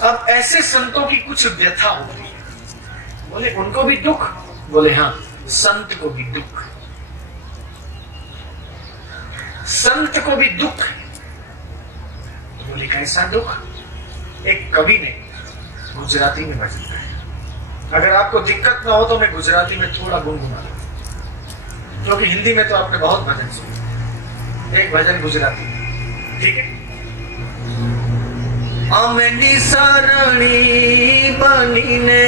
अब ऐसे संतों की कुछ व्यथा होती है। बोले उनको भी दुख? बोले हाँ, संत को भी दुख, संत को भी दुख। बोले कैसा दुख? एक कवि ने गुजराती में भजन गाया। अगर आपको दिक्कत ना हो तो मैं गुजराती में थोड़ा गुनगुना दूं, क्योंकि हिंदी में तो आपने बहुत भजन सुने। एक भजन गुजराती, ठीक है? अमेनी सरणी बनीने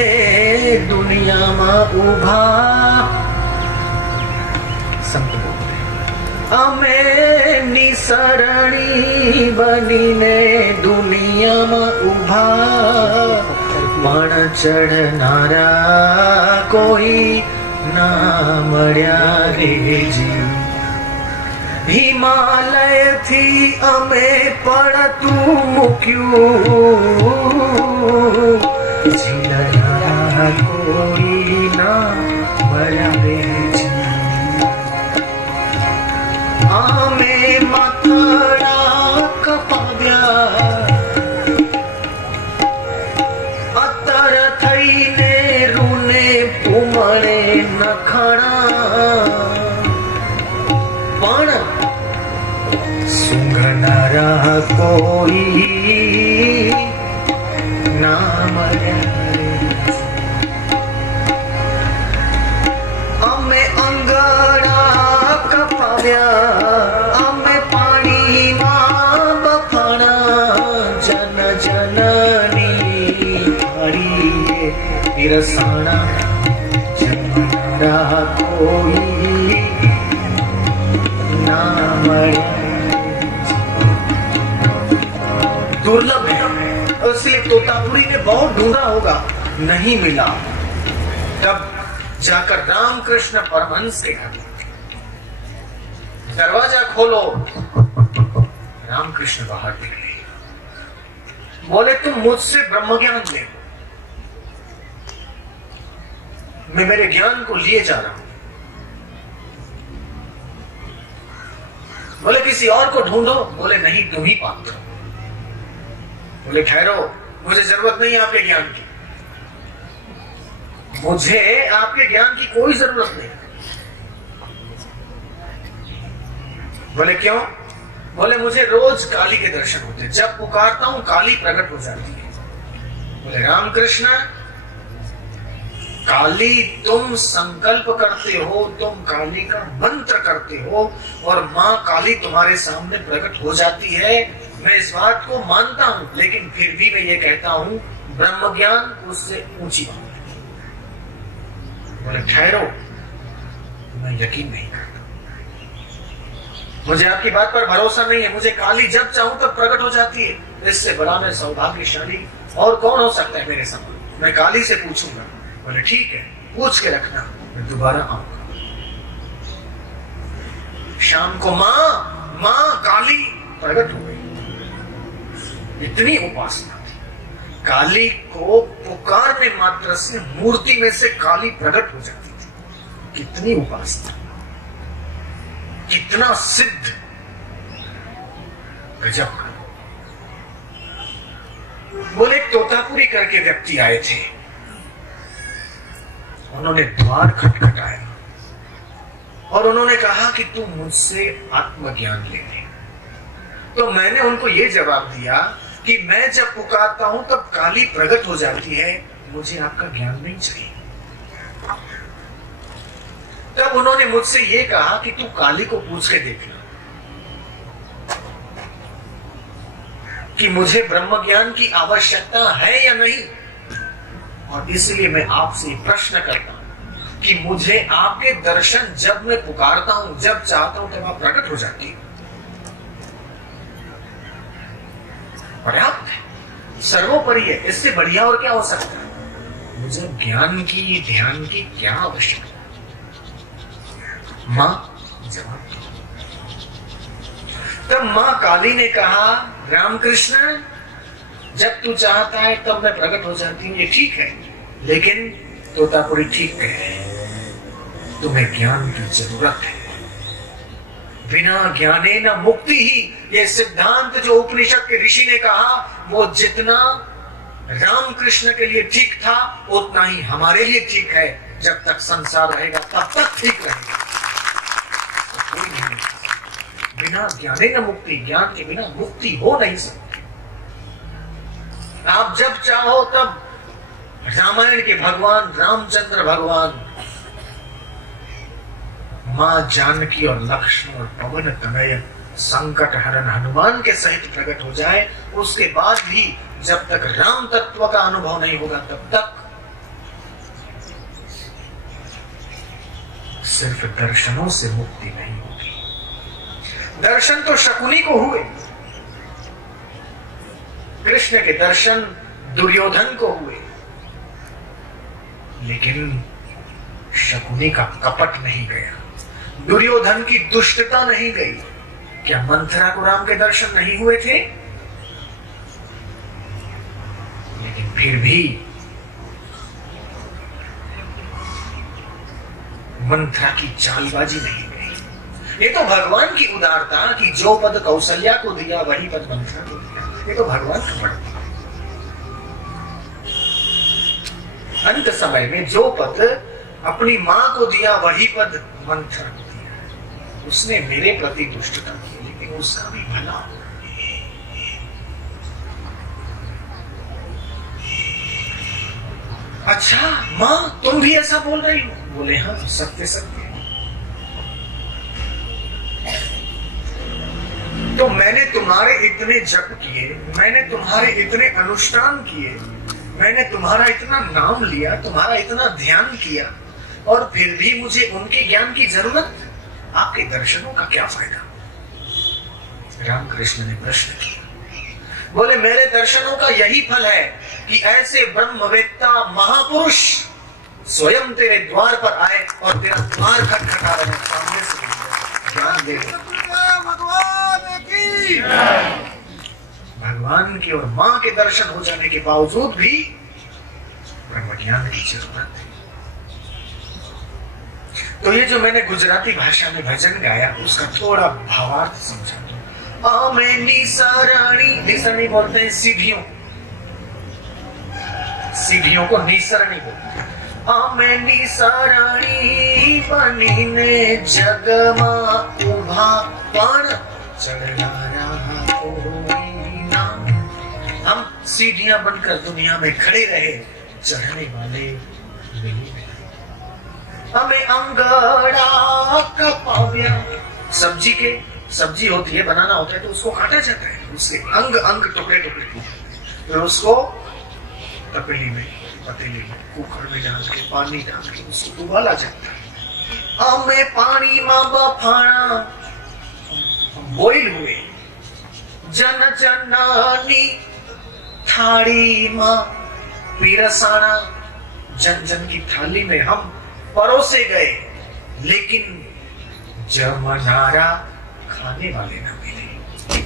दुनिया में उभा, संत बोलते अमेनी सरणी बनीने दुनिया में उभा, पण चढ़नारा कोई ना मळ्या रे जी। हिमालय थी अमे पड़तू मुक्यू, झीलना कोई ना मळ्या रे जी। आमे माथड़ा कपाव्या, अतर थईने रूने पुमळे नखणा, पण सुंघनारा कोई ना मळ्या रे। अमे अंगड़ा कपाव्या, अमे पाणी मां बफाणा, जन जननी हरिये पिरसाणा, जमनारा कोई ना मळ्या। दुर्लभ है, इसलिए तोतापुरी ने बहुत ढूंढा होगा, नहीं मिला। तब जाकर रामकृष्ण परमहंस के घर दरवाजा खोलो, रामकृष्ण बाहर निकले। बोले तुम मुझसे ब्रह्म ज्ञान ले, मैं मेरे ज्ञान को लिए जा रहा हूं। बोले किसी और को ढूंढो। बोले नहीं, तुम ही पात्र। बोले ठहरो, मुझे जरूरत नहीं है आपके ज्ञान की, मुझे आपके ज्ञान की कोई जरूरत नहीं। बोले क्यों? बोले मुझे रोज काली के दर्शन होते, जब पुकारता हूं काली प्रकट हो जाती है। बोले रामकृष्ण, काली तुम संकल्प करते हो, तुम काली का मंत्र करते हो और मां काली तुम्हारे सामने प्रकट हो जाती है, मैं इस बात को मानता हूं, लेकिन फिर भी मैं ये कहता हूं ब्रह्म ज्ञान उससे ऊंची बात है। बोले ठहरो, मैं यकीन नहीं करता, मुझे आपकी बात पर भरोसा नहीं है, मुझे काली जब चाहूं तब प्रकट हो जाती है, इससे बड़ा मैं सौभाग्यशाली और कौन हो सकता है मेरे समान, मैं काली से पूछूंगा। बोले ठीक है, पूछ के रखना, मैं दोबारा आऊंगा। शाम को मां काली प्रकट हो गई। इतनी उपासना थी, काली को पुकारने मात्र से मूर्ति में से काली प्रकट हो जाती थी। कितनी उपासना, कितना सिद्ध, गजब का। बोले तोतापुरी करके व्यक्ति आए थे, उन्होंने द्वार खटखटाया और उन्होंने कहा कि तू मुझसे आत्मज्ञान ले ले। तो मैंने उनको ये जवाब दिया कि मैं जब पुकारता हूं तब काली प्रकट हो जाती है, मुझे आपका ज्ञान नहीं चाहिए। तब उन्होंने मुझसे ये कहा कि तू काली को पूछ के देखना कि मुझे ब्रह्म ज्ञान की आवश्यकता है या नहीं, और इसलिए मैं आपसे प्रश्न करता हूं कि मुझे आपके दर्शन जब मैं पुकारता हूं, जब चाहता हूं तब आप प्रकट हो जाती है। पर्याप्त है, सर्वोपरि है, इससे बढ़िया और क्या हो सकता है। मुझे ज्ञान की, ध्यान की क्या आवश्यकता। मां जवाब, तब मां काली ने कहा रामकृष्ण, जब तू चाहता है तब मैं प्रकट हो जाती हूँ, ये ठीक है, लेकिन तोतापुरी ठीक कहे, तुम्हें ज्ञान की जरूरत है। बिना ज्ञाने न मुक्ति ही, ये सिद्धांत जो उपनिषद के ऋषि ने कहा, वो जितना राम कृष्ण के लिए ठीक था उतना ही हमारे लिए ठीक है। जब तक संसार रहेगा तब तक ठीक रहेगा। बिना ज्ञाने न मुक्ति, ज्ञान के बिना मुक्ति हो नहीं सकती। आप जब चाहो तब रामायण के भगवान रामचंद्र भगवान, मां जानकी और लक्ष्मण और पवन तनय संकट हरण हनुमान के सहित प्रकट हो जाए, उसके बाद भी जब तक राम तत्व का अनुभव नहीं होगा तब तक सिर्फ दर्शनों से मुक्ति नहीं होगी। दर्शन तो शकुनी को हुए, कृष्ण के दर्शन दुर्योधन को हुए, लेकिन शकुनी का कपट नहीं गया, दुर्योधन की दुष्टता नहीं गई। क्या मंथरा को राम के दर्शन नहीं हुए थे? लेकिन फिर भी मंथरा की चालबाजी नहीं गई। ये तो भगवान की उदारता कि जो पद कौशल्या को दिया वही पद मंथरा को दिया। ये तो भगवान का बड़ा। अंत समय में जो पद अपनी मां को दिया वही पद मंथरा को दिया। उसने मेरे प्रति दुष्टता की, लेकिन उसका भी भला। अच्छा मां तुम भी ऐसा बोल रही हो? बोले हाँ, सत्य सत्य। तो मैंने तुम्हारे इतने जप किए, मैंने तुम्हारे इतने अनुष्ठान किए, मैंने तुम्हारा इतना नाम लिया, तुम्हारा इतना ध्यान किया, और फिर भी मुझे उनके ज्ञान की जरूरत? आपके दर्शनों का क्या फायदा? रामकृष्ण ने प्रश्न किया। बोले मेरे दर्शनों का यही फल है कि ऐसे ब्रह्मवेत्ता महापुरुष स्वयं तेरे द्वार पर आए और तेरा द्वार खटखटा रहे, सामने से ज्ञान दे रहे। भगवान की और मां के दर्शन हो जाने के बावजूद भी ब्रह्म ज्ञान की जरूरत है। तो ये जो मैंने गुजराती भाषा में भजन गाया उसका थोड़ा भावार्थ समझा दो। आमे निसरणी, निसरणी बोलते हैं सीढ़ियों, सीढ़ियों को निसरणी बोलते हैं। आमे निसरणी बनीने जगमा उभा पण चढ़नारा कोई ना। हम सीढ़ियां बनकर दुनिया में खड़े रहे, चढ़ने वाले नहीं। हमें अंगड़ा कपाव्या, सब्जी के सब्जी होती है, बनाना होता है तो उसको काटा जाता है, उसके अंग अंग टुकड़े टुकड़े फिर उसको तपेली में, पतीली में, कुकर में डाल के पानी डाल के उसको उबाला जाता है। हमें पानी माँ बफाना बॉइल हुए, जन जनानी थाली माँ पीरसाना, जन जन की थाली में हम परोसे गए, लेकिन जमनारा खाने वाले ना मिले।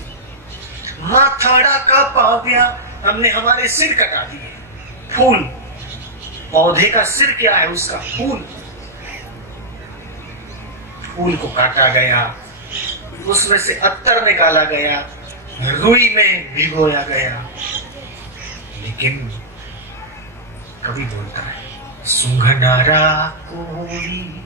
माथाड़ा का पाव्या, हमने हमारे सिर कटा दिए। फूल, पौधे का सिर क्या है? उसका फूल, फूल को काटा गया, उसमें से अत्तर निकाला गया, रुई में भिगोया गया। लेकिन कवि बोलता है सुंघनारा कोई।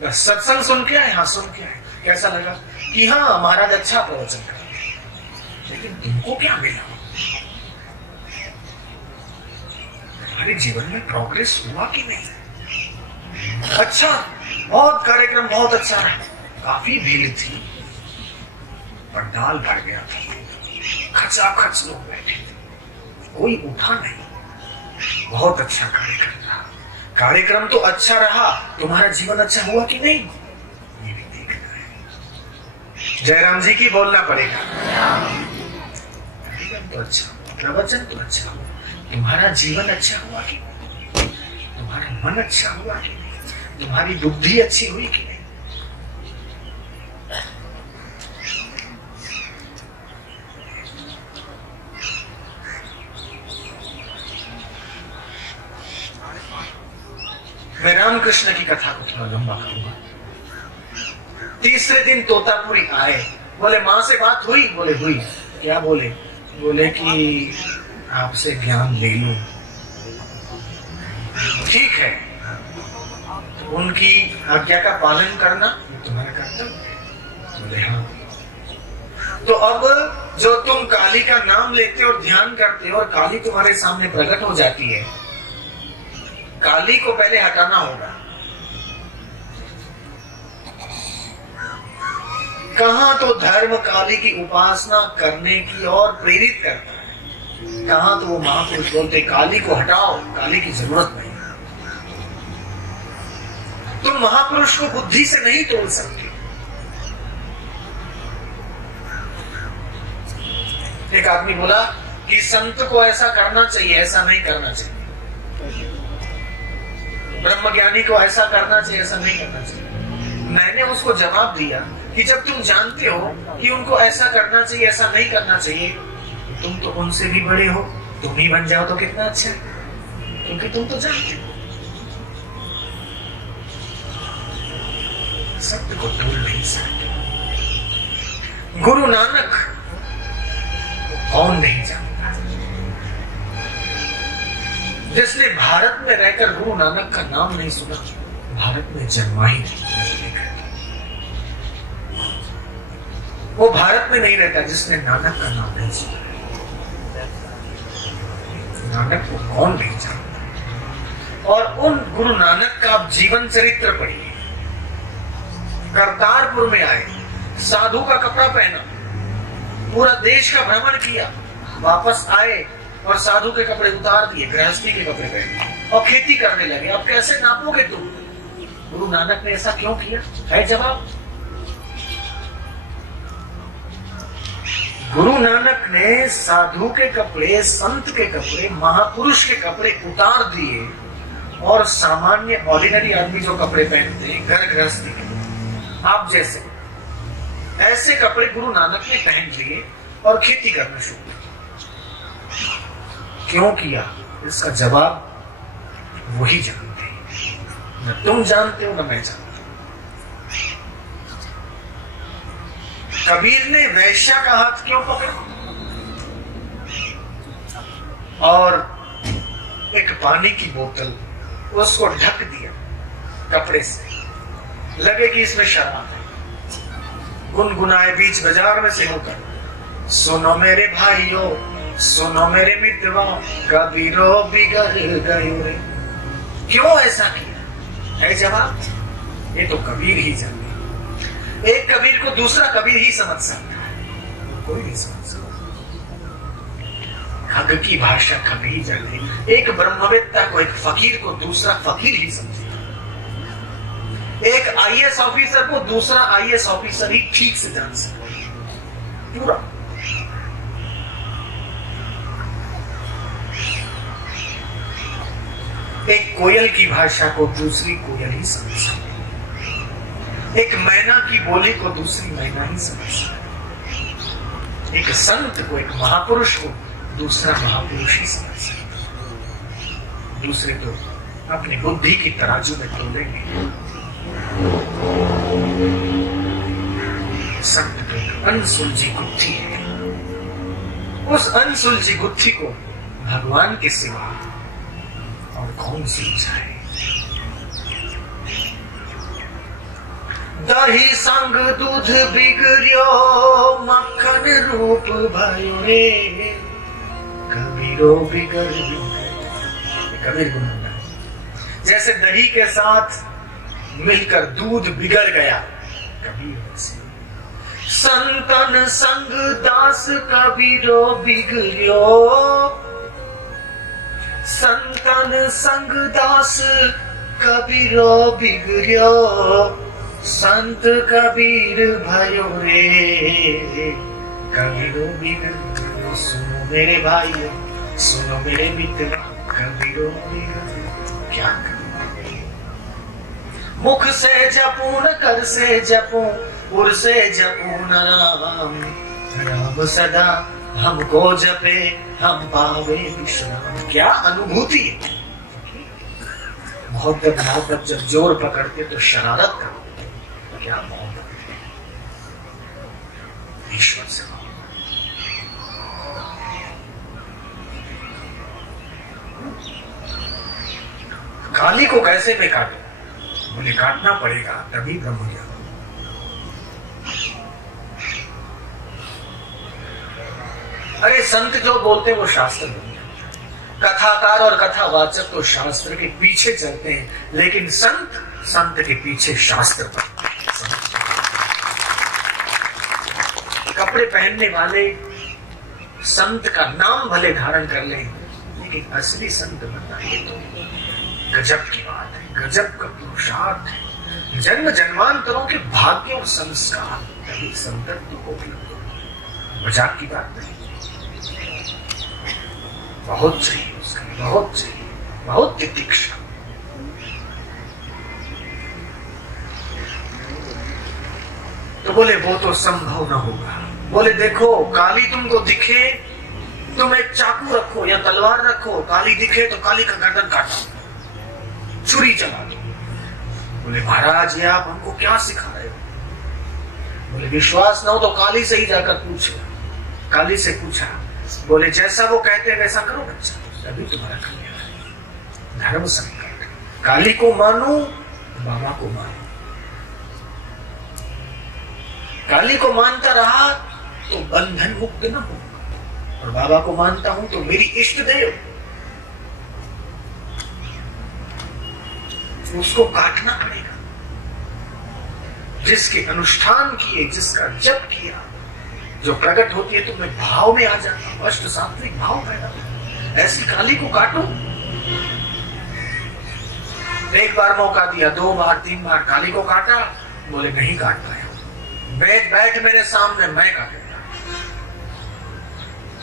सत्संग सुन के आए, हाँ सुन के आए, कैसा लगा? कि हाँ महाराज अच्छा प्रवचन कर, लेकिन तुमको क्या मिला? हमारे जीवन में प्रोग्रेस हुआ कि नहीं? अच्छा, बहुत कार्यक्रम बहुत अच्छा रहा, काफी भीड़ थी, पंडाल भर गया था, खचाखच लोग बैठे थे, कोई उठा नहीं। बहुत अच्छा कार्यक्रम रहा, कार्यक्रम तो अच्छा रहा, तुम्हारा जीवन अच्छा हुआ कि नहीं? ये भी देखना है। जयराम जी की बोलना पड़ेगा। कार्यक्रम तो अच्छा हुआ, प्रवचन तो अच्छा हुआ, तुम्हारा जीवन अच्छा हुआ कि नहीं? तुम्हारा मन अच्छा हुआ कि नहीं? तुम्हारी बुद्धि अच्छी हुई कि नहीं? मैं रामकृष्ण की कथा को थोड़ा लंबा करूंगा। तीसरे दिन तोतापुरी आए, बोले मां से बात हुई? बोले हुई। क्या बोले? बोले कि आपसे ज्ञान ले लूं, ठीक है, तो उनकी आज्ञा का पालन करना ये तुम्हारा कर्तव्य। बोले हाँ। तो अब जो तुम काली का नाम लेते हो और ध्यान करते हो और काली तुम्हारे सामने प्रकट हो जाती है, काली को पहले हटाना होगा। कहां तो धर्म काली की उपासना करने की ओर प्रेरित करता है, कहां तो वो महापुरुष बोलते काली को हटाओ, काली की जरूरत नहीं। तुम महापुरुष को बुद्धि से नहीं तोड़ सकते। एक आदमी बोला कि संत को ऐसा करना चाहिए, ऐसा नहीं करना चाहिए, ब्रह्मज्ञानी को ऐसा करना चाहिए, ऐसा नहीं करना चाहिए। मैंने उसको जवाब दिया कि जब तुम जानते हो कि उनको ऐसा करना चाहिए, ऐसा नहीं करना चाहिए, तुम तो उनसे भी बड़े हो, तुम ही बन जाओ तो कितना अच्छा है, क्योंकि तुम तो जानते हो। सत्य को तोड़ नहीं सकते। गुरु नानक कौन नहीं जानता, जिसने भारत में रहकर गुरु नानक का नाम नहीं सुना, भारत में जन्मा ही नहीं। वो भारत में नहीं रहता जिसने नानक का नाम नहीं सुना। नानक को कौन नहीं जानता। और उन गुरु नानक का आप जीवन चरित्र पढ़िए। करतारपुर में आए, साधु का कपड़ा पहना, पूरा देश का भ्रमण किया, वापस आए और साधु के कपड़े उतार दिए, गृहस्थी के कपड़े पहने और खेती करने लगे। अब कैसे नापोगे तुम? गुरु नानक ने ऐसा क्यों किया? है जवाब। गुरु नानक ने साधु के कपड़े, संत के कपड़े, महापुरुष के कपड़े उतार दिए और सामान्य ऑर्डिनरी आदमी जो कपड़े पहनते हैं, घर गृहस्थी के, आप जैसे, ऐसे कपड़े गुरु नानक ने पहन लिए और खेती करना शुरू किया। क्यों किया? इसका जवाब वही जानते हैं, न तुम जानते हो न मैं जानता। कबीर ने वैश्या का हाथ क्यों पकड़ा और एक पानी की बोतल उसको ढक दिया कपड़े से, लगे कि इसमें शराब है। गुनगुनाए बीच बाजार में से होकर, सुनो मेरे भाइयों, सुनो मेरे मित्रों, कबीरो बिगड़ गए रे। क्यों ऐसा किया? है जवाब। ये तो कबीर ही जानते। एक कबीर को दूसरा कबीर ही समझ सकता है, कोई नहीं समझ सकता। खग की भाषा खग ही जाने। एक ब्रह्मवेत्ता को, एक फकीर को दूसरा फकीर ही समझता। एक आईएएस ऑफिसर को दूसरा आईएएस ऑफिसर ही ठीक से जान सकता पूरा। एक कोयल की भाषा को दूसरी कोयल ही समझ सकती, एक मैना की बोली को दूसरी मैना ही समझ सकती, एक संत को, एक महापुरुष को दूसरा महापुरुष ही समझ सकता। दूसरे तो अपनी बुद्धि की तराजू में तोलेंगे। संत तो अनसुलझी गुत्थी है, उस अनसुलझी गुत्थी को भगवान के सिवा और कौन सुलझाए। दही संग दूध बिगड़ियो, मक्खन रूप भयो रे, कबीरो बिगड़ गए। कबीर गुण जैसे दही के साथ मिलकर दूध बिगड़ गया, कबीर से। संतन संग दास कबीरो बिगड़ियो, संतन संग दास कबीरो बिगड़ियो, संत कबीर भयो रे, कबीरो बिगड़ियो। सुनो मेरे भाई, सुनो मेरे मित्र, कबीरो बिगड़ियो। क्या मुख से जपूं न कर से जपूं, उर से जपूं न राम, राम सदा हमको जपे, हम पावे विश्राम। क्या अनुभूति है। मोहब्बत जब जोर पकड़ते तो शरारत करते, क्या मोहब्बत ईश्वर से। काली को कैसे मैं काटूं? बोले काटना पड़ेगा तभी ब्रह्म ज्ञान। अरे संत जो बोलते हैं वो शास्त्र बोलते हैं, कथाकार और कथावाचक तो शास्त्र के पीछे चलते हैं, लेकिन संत के पीछे शास्त्र पढ़ते हैं। कपड़े पहनने वाले संत का नाम भले धारण कर लें, लेकिन असली संत बनना ये तो गजब की बात है, गजब का पुरुषार्थ है। जन्म जन्मांतरों के भाग्य और संस्कार तभी संतत्व को उपलब्ध हो। मजाक की बात नहीं, बहुत चाहिए उसका, बहुत चाहिए, बहुत तितिक्षा। तो बोले वो तो संभव न होगा। बोले देखो काली तुमको दिखे, तुम एक चाकू रखो या तलवार रखो, काली दिखे तो काली का गर्दन काटो, छुरी चला दो। बोले महाराज ये आप हमको क्या सिखा रहे हो? बोले विश्वास न हो तो काली से ही जाकर पूछो। काली से पूछा, बोले जैसा वो कहते हैं वैसा करो बच्चा, तभी तुम्हारा कल्याण है। धर्म संकट, काली को मानो बाबा को मानो। काली को मानता रहा तो बंधन मुक्त न होगा, और बाबा को मानता हूं तो मेरी इष्ट देव, उसको काटना पड़ेगा। जिसके अनुष्ठान किए, जिसका जप किया, जो प्रकट होती है तो मैं भाव में आ जाता हूं, अष्ट सात्विक भाव पैदा होता। ऐसी काली को काटो। एक बार मौका दिया, 2 बार 3 बार काली को काटा, बोले नहीं काट पाया। बैठ मेरे सामने, मैं काटूंगा।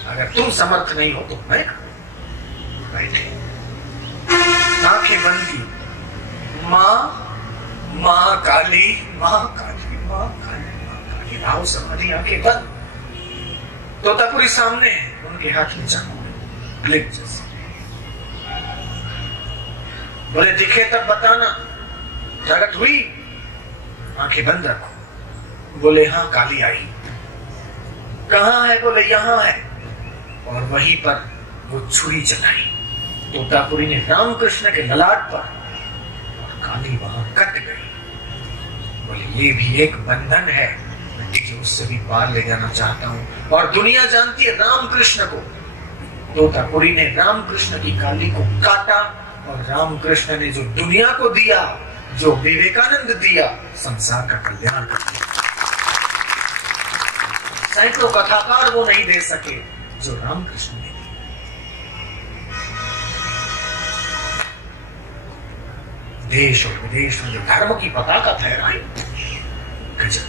अगर तुम समर्थ नहीं हो तो मैं काटूंगा। बैठे, आंखें बंद की, माँ काली, माँ काली, माँ काली, माँ काली, भाव समाधि, आंखें बंद। तोतापुरी सामने है, उनके हाथ में चाकू, क्लिप जैसे। बोले दिखे तब बताना, प्रकट हुई, आंखें बंद रखो। बोले हाँ काली आई। कहाँ है? बोले यहाँ है। और वहीं पर वो छुरी चलाई तोतापुरी ने रामकृष्ण के ललाट पर, और काली वहां कट गई। बोले ये भी एक बंधन है जो उससे भी पार ले जाना चाहता हूं। और दुनिया जानती है रामकृष्ण को। तोतापुरी ने रामकृष्ण की काली को काटा, और रामकृष्ण ने जो दुनिया को दिया, जो विवेकानंद दिया, संसार का कल्याण कर दिया। सैकड़ों कथाकार वो नहीं दे सके जो रामकृष्ण ने दिया। देश और विदेश में जो धर्म की पताका फहराई, गजब।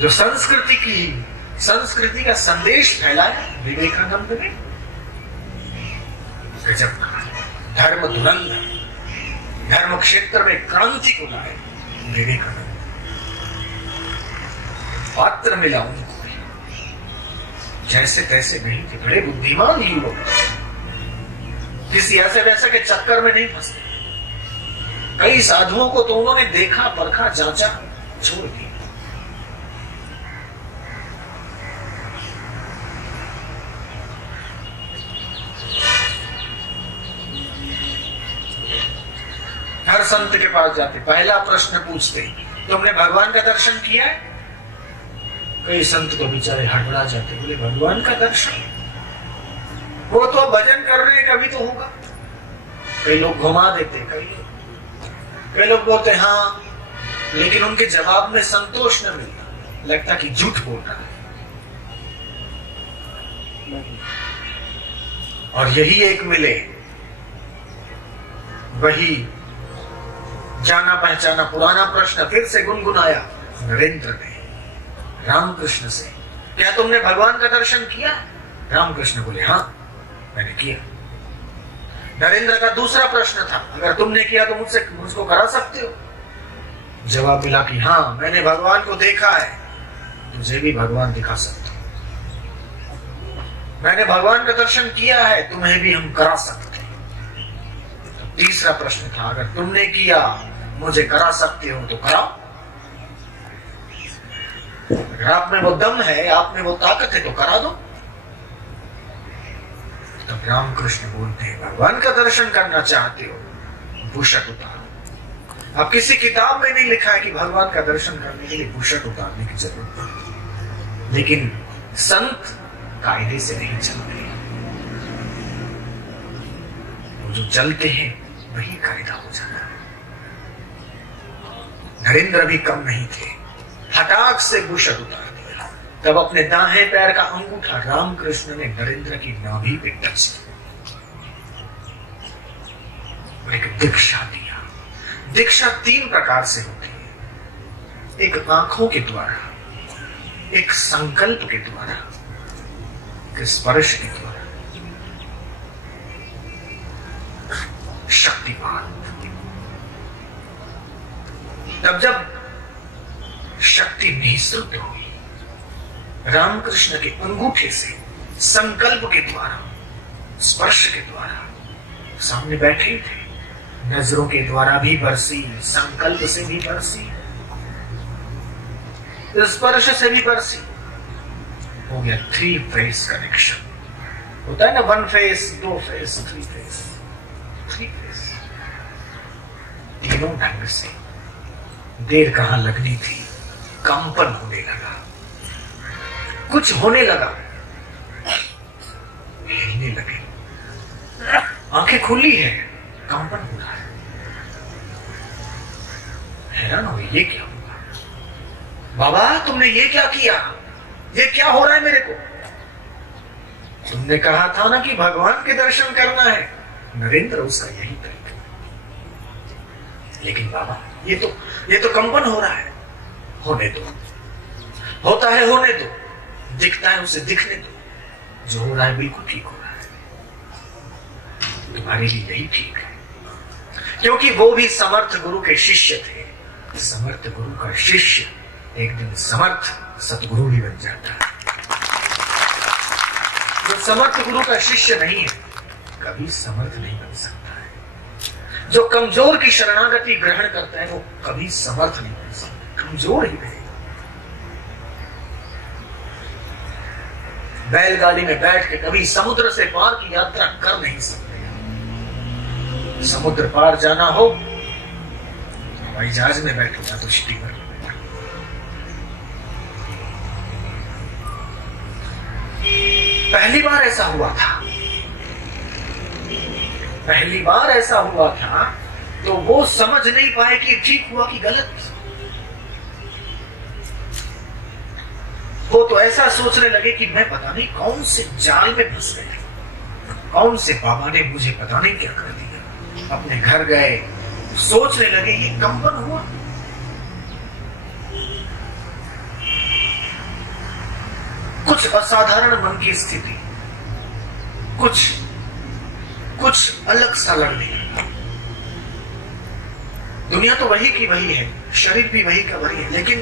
जो संस्कृति का संदेश फैलाया विवेकानंद ने, गजब। धर्म धुरंधर, धर्म क्षेत्र में क्रांति को लाए विवेकानंद। पात्र मिला उनको, जैसे तैसे नहीं थे, बड़े बुद्धिमान युवक, किसी ऐसे वैसे के चक्कर में नहीं फंसे। कई साधुओं को तो उन्होंने देखा, परखा, जांचा, छोड़ दिया। हर संत के पास जाते, पहला प्रश्न पूछते, तुमने भगवान का दर्शन किया है? कई संत तो बेचारे हड़बड़ा जाते, बोले भगवान का दर्शन? वो तो भजन कर रहे हैं, कभी तो होगा। कई लोग घुमा देते, कई लोग बोलते हाँ, लेकिन उनके जवाब में संतोष न मिलता, लगता कि झूठ बोल रहा है। और यही एक मिले, वही जाना पहचाना पुराना प्रश्न फिर से गुनगुनाया नरेंद्र ने रामकृष्ण से, क्या तुमने भगवान का दर्शन किया? रामकृष्ण बोले हाँ मैंने किया। नरेंद्र का दूसरा प्रश्न था, अगर तुमने किया तो मुझको करा सकते हो? जवाब मिला कि हाँ मैंने भगवान को देखा है, तुझे भी भगवान दिखा सकते हो। मैंने भगवान का दर्शन किया है, तुम्हें भी हम करा सकते हैं। तो तीसरा प्रश्न था, अगर तुमने किया मुझे करा सकते हो तो कराओ। अगर आप में वो दम है, आप में वो ताकत है तो करा दो। तब रामकृष्ण बोलते हैं, भगवान का दर्शन करना चाहते हो भूषट उतारो। अब किसी किताब में नहीं लिखा है कि भगवान का दर्शन करने के लिए भूषट उतारने की जरूरत है, लेकिन संत कायदे से नहीं चलते। वो जो चलते हैं वही कायदा हो जाता है। नरेंद्र भी कम नहीं थे, हटाक से भूषट उतार दिया। तब अपने दाहिने पैर का अंगूठा रामकृष्ण ने नरेंद्र की नाभि पे टच किया और एक दीक्षा दिया। दीक्षा 3 प्रकार से होती है, एक आंखों के द्वारा, एक संकल्प के द्वारा, एक स्पर्श के द्वारा। शक्तिपात। तब जब शक्ति निःसृत हुई, रामकृष्ण के अंगूठे से संकल्प के द्वारा, स्पर्श के द्वारा, सामने बैठे ही थे, नजरों के द्वारा भी बरसी, संकल्प से भी बरसी, स्पर्श से भी बरसी। हो गया 3 फेस कनेक्शन। होता है ना 1 फेस, 2 फेस, 3 फेस, 3 फेस। तीनों ढंग से। देर कहां लगनी थी, कंपन होने लगा, कुछ होने लगा, हिलने लगे, आंखें खुली है, कंपन हो रहा है। हैरान हुई, ये क्या हुआ? बाबा तुमने ये क्या किया? ये क्या हो रहा है मेरे को? तुमने कहा था ना कि भगवान के दर्शन करना है। नरेंद्र उसका यही तरीका। लेकिन बाबा ये तो कंपन हो रहा है। होने दो, होता है होने दो, दिखता है उसे दिखने दो। जो हो रहा है बिल्कुल ठीक हो रहा है, तुम्हारे लिए यही ठीक है। क्योंकि वो भी समर्थ गुरु के शिष्य थे। समर्थ गुरु का शिष्य एक दिन समर्थ सतगुरु भी बन जाता है। जो समर्थ गुरु का शिष्य नहीं है कभी समर्थ नहीं बन सकता है। जो कमजोर की शरणागति ग्रहण करता है वो कभी समर्थ नहीं बन सकता, कमजोर ही रहेगा। बैलगाड़ी में बैठ के कभी समुद्र से पार की यात्रा कर नहीं सकते। समुद्र पार जाना हो हवाई जहाज में बैठो या तो स्टीमर में बैठो। पहली बार ऐसा हुआ था, पहली बार ऐसा हुआ था तो वो समझ नहीं पाए कि ठीक हुआ कि गलत। वो तो ऐसा सोचने लगे कि मैं पता नहीं कौन से जाल में फंस गया, कौन से बाबा ने मुझे पता नहीं क्या कर दिया। अपने घर गए, सोचने लगे ये कंपन हुआ। कुछ असाधारण मन की स्थिति, कुछ अलग सा लगने लगा। दुनिया तो वही की वही है, शरीर भी वही का वही है, लेकिन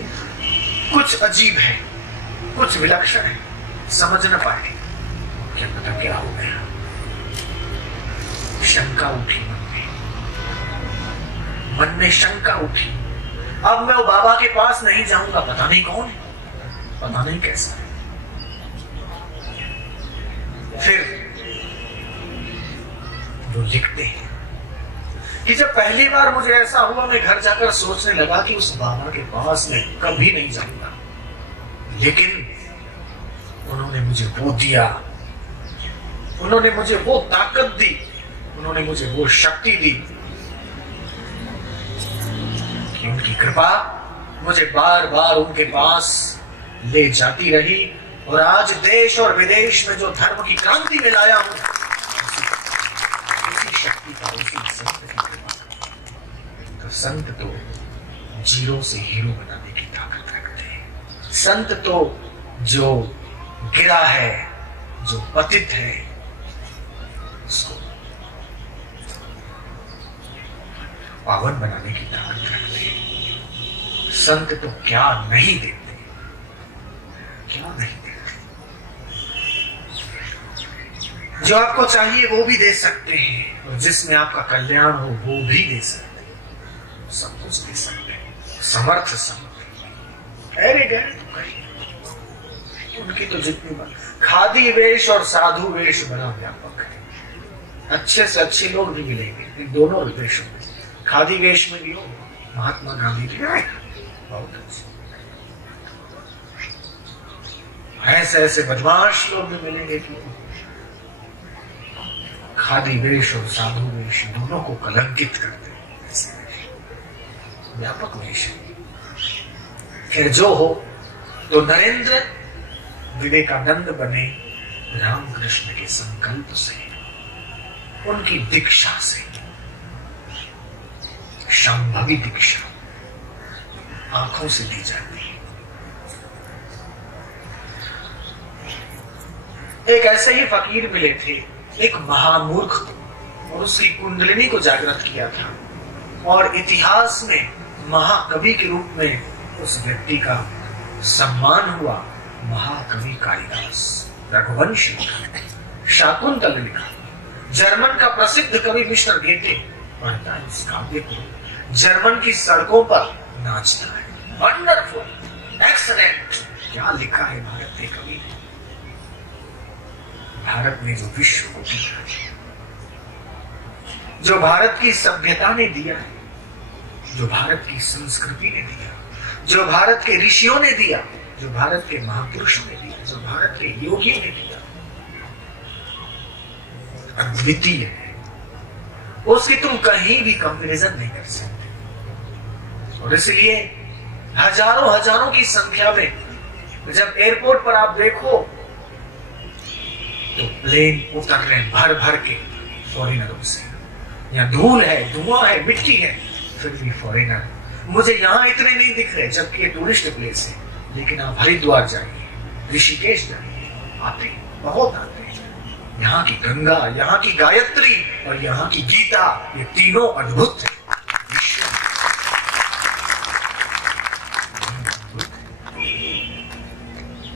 कुछ अजीब है, कुछ विलक्षण है। समझ न पाए क्या पता क्या हो गया। शंका उठी मन में शंका उठी। अब मैं वो बाबा के पास नहीं जाऊंगा, पता नहीं कौन है, पता नहीं कैसा है। फिर वो लिखते हैं कि जब पहली बार मुझे ऐसा हुआ मैं घर जाकर सोचने लगा कि उस बाबा के पास मैं कभी नहीं जाऊंगा, लेकिन उन्होंने मुझे वो दिया, उन्होंने मुझे वो ताकत दी, उन्होंने मुझे वो शक्ति दी कि उनकी कृपा मुझे बार बार उनके पास ले जाती रही। और आज देश और विदेश में जो धर्म की क्रांति में लाया हूं, उसी शक्ति का, उसी संत की कृपा। तो संत तो जीरो से हीरो बनाने की ताकत रखते हैं। संत तो जो गिरा है, जो पतित है, उसको पावन बनाने की ताकत रखते हैं। संत तो क्या नहीं देते, क्या नहीं देते। जो आपको चाहिए वो भी दे सकते हैं, और जिसमें आपका कल्याण हो वो भी दे सकते हैं। सब कुछ दे सकते हैं। समर्थ समर्थ अरे गहरे तो करिए। उनकी तो जितनी बात, खादी वेश और साधु वेश बड़ा व्यापक है। अच्छे से अच्छे लोग भी मिलेंगे इन दोनों वेशों में। खादी वेश में भी हो, महात्मा गांधी जी बहुत अच्छे, ऐसे ऐसे बदमाश लोग भी मिलेंगे कि खादी वेश और साधु वेश दोनों को कलंकित करते हैं। ऐसे व्यापक वेश है। फिर जो हो तो नरेंद्र विवेकानंद बने रामकृष्ण के संकल्प से, उनकी दीक्षा से, शांभवी दीक्षा आंखों से दी जाती है। एक ऐसे ही फकीर मिले थे, एक महामूर्ख को, और उसकी कुंडलिनी को जागृत किया था, और इतिहास में महाकवि के रूप में उस व्यक्ति का सम्मान हुआ। महाकवि कालिदास रघुवंश लिखा, शाकुंतल लिखा, जर्मन का प्रसिद्ध कवि मिस्टर गेटे पढ़ता है इस काव्य को, जर्मन की सड़कों पर नाचता है। वंडरफुल, एक्सीलेंट, क्या लिखा है भारत के कवि ने। भारत ने जो विश्व को दिया है, जो भारत की सभ्यता ने दिया है, जो भारत की संस्कृति ने दिया, जो भारत के ऋषियों ने दिया, जो भारत के महापुरुषों ने दिया, जो भारत के योगियों ने दिया, अद्वितीय है। उसकी तुम कहीं भी कंपैरिजन नहीं कर सकते। और इसलिए हजारों हजारों की संख्या में जब एयरपोर्ट पर आप देखो तो प्लेन उतर रहे हैं भर भर के फॉरेनरों से। यहाँ धूल है, धुआं है, मिट्टी है, फिर भी फॉरेनर। मुझे यहाँ इतने नहीं दिख रहे, जबकि ये टूरिस्ट प्लेस है। लेकिन आप हरिद्वार जाइए, ऋषिकेश जाइए, आते बहुत आते हैं। यहाँ की गंगा, यहाँ की गायत्री और यहाँ की गीता, ये तीनों अद्भुत है।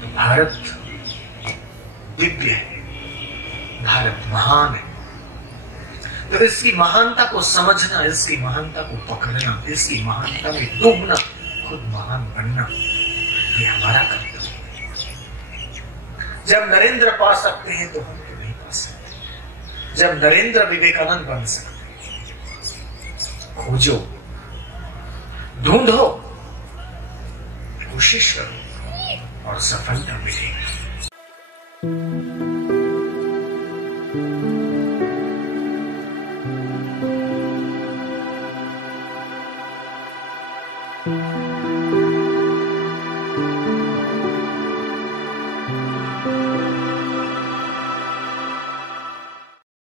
तो भारत दिव्य है, भारत महान है। तो इसकी महानता को समझना, इसकी महानता को पकड़ना, इसकी महानता में डूबना, खुद महान बनना, ये हमारा कर्तव्य है। जब नरेंद्र पा सकते हैं तो हम क्यों नहीं पा सकते? जब नरेंद्र विवेकानंद बन सकते हैं, खोजो, ढूंढो, कोशिश करो और सफलता मिलेगी।